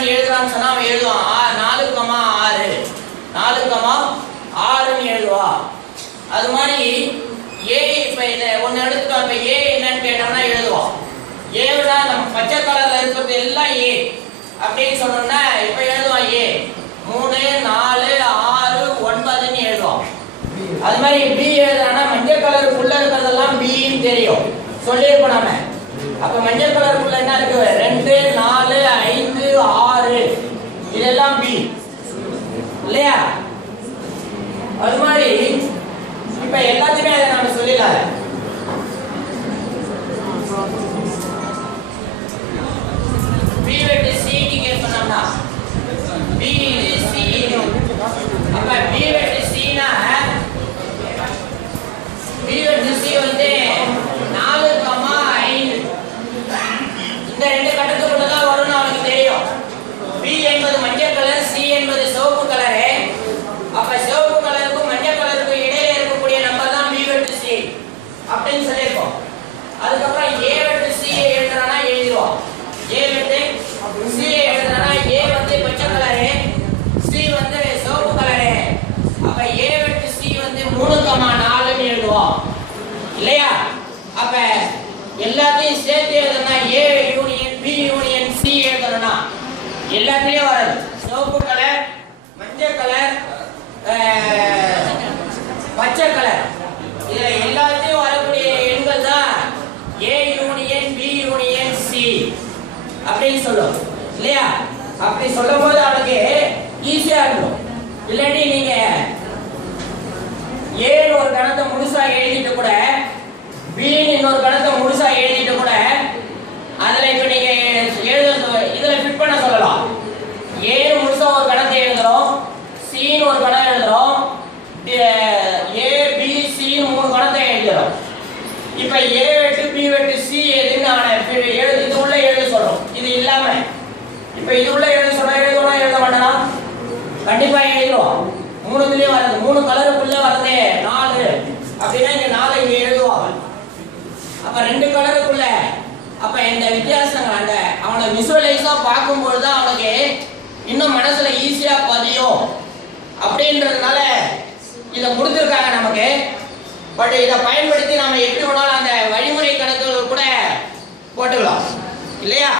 நீ எழுதுறான்னு சொன்னா அவன் எழுதுவான் 4,6 4,6ன்னு எழுதுவா. அது மாதிரி ஏ இப்ப இத ஒன்னு எடுத்துட்டோம். இப்ப ஏ என்னன்னு கேட்டோம்னா எழுதுவோம். ஏன்னா நம்ம பச்சை கலர்ல இருக்கிறது எல்லாம் ஏ அப்படின்னு சொன்னோம்னா இப்ப எழுதுவான் ஏ 3 4 6 9ன்னு எழுதுவோம். அது மாதிரி பி எழுதுறானா மஞ்சள் கலருக்குள்ள இருக்கிறதெல்லாம் பின்னு தெரியும் சொல்லியிருப்போம் நாம. அப்ப மஞ்சள் கலருக்குள்ள என்ன இருக்கு 2 4 5 6 இதெல்லாம் பி இல்லையா? அது மாதிரி இப்ப எல்லாத்தையுமே அதை நாம சொல்லிடலாம். பி வெட்டு சி நீங்க சொன்னோம்னா பி இது சி அப்ப பி வெட்டு சினா பி வெட்டு சி வந்து 4,5 இந்த ரெண்டு கட்டத்துக்குள்ள தான் வரும்னு அவனுக்கு தெரியும். பி என்பது மஞ்சள் கலர், சி என்பது சிவப்பு கலர். அப்ப சிவப்பு கலருக்கும் மஞ்சள் கலருக்கும் இடையில இருக்கக்கூடிய நம்பர் தான் பி வெட்டு சி அப்படின்னு சொல்லியிருக்கோம். அதுக்கப்புறம் ஏ வெட்டு சி எழுதுறானா எழுதிடுவோம். ஏ வெட்டு சி எழுதுறானா ஏ வந்து பச்சை கலரு, சி வந்து சிவப்பு கலரு. அப்ப ஏ வெட்டு சி வந்து 3,4ன்னு எழுதுவோம் இல்லையா? அப்ப எல்லாத்தையும் சேர்த்து எழுதுனா A union B union C எழுதணும்னா எல்லாத்துலயும் வராது. சிவப்பு கலர், மஞ்சள் கலர், பச்சை கலர் இதுல எல்லாத்தையும் வரக்கூடிய எண்கள் தான் A union B union C அப்படின்னு சொல்லும் இல்லையா? அப்படி சொல்லும் போது அவனுக்கு ஈஸியா இருக்கும். இல்லாட்டி நீங்க ஏன்னு ஒரு கணத்தை முழுசா எழுதிட்டு கூட பின்னு இன்னொரு கணத்தை முழுசா எழுதிட்டு கூட அதுல இப்ப நீங்க எழுத இதுல ஃபிட் பண்ண சொல்லலாம். ஏன்னு முழுசா ஒரு கணத்தை எழுதுறோம், சின்னு ஒரு கணம் எழுதுறோம், ஏ பி சி 3 கணத்தை எழுதுறோம். இப்ப ஏ வெட்டு பி வெட்டு சி எதுன்னு அவனை இது உள்ள எழுத சொல்றோம். இது இல்லாம இப்ப இது உள்ள எழுத சொன்னா எழுதணும் எழுத மாட்டானா? கண்டிப்பா எழுதுவோம். 3த்துலயும் வருது, 3 கலருக்குள்ள வருது 4 அப்படின்னா இங்க 4 இங்க எழுதுவாங்க. அப்ப 2 கலருக்குள்ள அப்ப இந்த வித்தியாசங்கள் அந்த அவனை விசுவலைஸா பார்க்கும்போது தான் அவனுக்கு இன்னும் மனசுல ஈஸியா பதியும் அப்படின்றதுனால இதை கொடுத்துருக்காங்க நமக்கு. பட் இதை பயன்படுத்தி நாம எப்படி வேணாலும் அந்த வழிமுறை கணக்குகள் கூட போட்டுக்கலாம் இல்லையா?